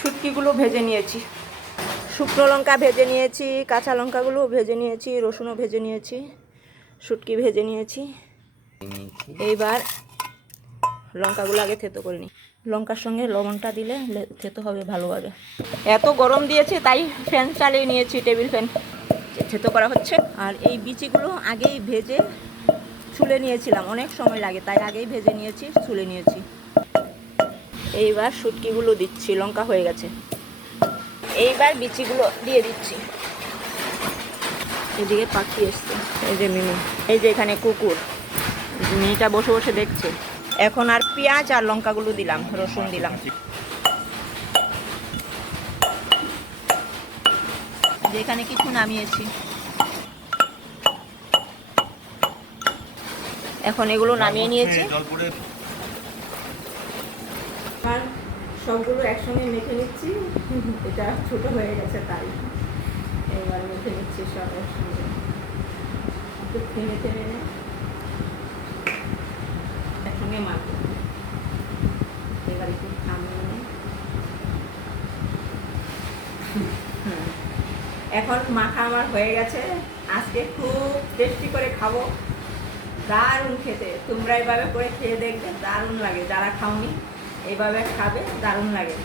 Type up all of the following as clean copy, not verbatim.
শুটকিগুলো ভেজে নিয়েছি, শুকনো লঙ্কা ভেজে নিয়েছি, কাঁচা লঙ্কাগুলো ভেজে নিয়েছি, রসুনও ভেজে নিয়েছি, শুটকি ভেজে নিয়েছি। এইবার লঙ্কাগুলো আগে থেতো করে নিই। লঙ্কার সঙ্গে লবণটা দিলে থেতো হবে ভালোভাবে। এত গরম দিয়েছে তাই ফ্যান চালিয়ে নিয়েছি, টেবিল ফ্যান। থেতো করা হচ্ছে। আর এই বিচিগুলো আগেই ভেজে ছুলে নিয়েছিলাম, অনেক সময় লাগে তাই আগেই ভেজে নিয়েছি, ছুলে নিয়েছি। এইবার শুটকিগুলো দিচ্ছি, লঙ্কা হয়ে গেছে। এইবার বিচিগুলো দিয়ে দিচ্ছি। এদিকে পাখি এসছে, এই যে মিনি, এই যে এখানে কুকুর, মিনিটা বসে বসে দেখছে। এখন আর পেঁয়াজ আর লঙ্কাগুলো দিলাম, রসুন দিলাম। যেখানে কিছু নামিয়েছি, এখন এগুলো নামিয়ে নিয়েছি। আর সবগুলো একসঙ্গে মেখে নিচ্ছি, এটা ছোট হয়ে গেছে তাই এবার মেখে নিচ্ছি সব একসঙ্গে। একটু থেমে থেমে একসঙ্গে মাখবো। এবার একটু থামিয়ে এখন মাখা আমার হয়ে গেছে। আজকে খুব টেস্টি করে খাবো, দারুণ খেতে। তোমরা এভাবে করে খেয়ে দেখবে, দারুণ লাগে। যারা খাওনি এইভাবে খাবে, দারুণ লাগে।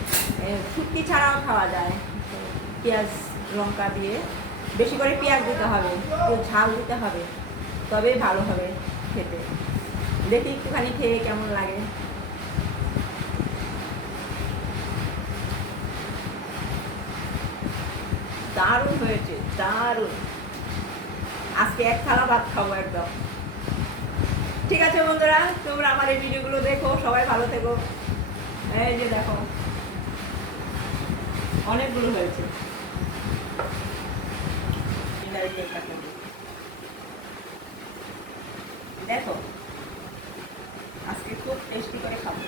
শুটকি ছাড়াও খাওয়া যায়, পেঁয়াজ লঙ্কা দিয়ে। বেশি করে পেঁয়াজ দিতে হবে, একটু ঝাল দিতে হবে, তবেই ভালো হবে খেতে। দেখি একটুখানি খেয়ে কেমন লাগে। দারুণ হয়েছে, দারুণ। আজকে এক থালা ভাত খাবো একদম। ঠিক আছে বন্ধুরা, তোমরা আমার এই ভিডিওগুলো দেখো, সবাই ভালো থেকো। এই যে দেখো অনেকগুলো হয়েছে। দেখো আজকে খুব টেস্টি করে খাবো।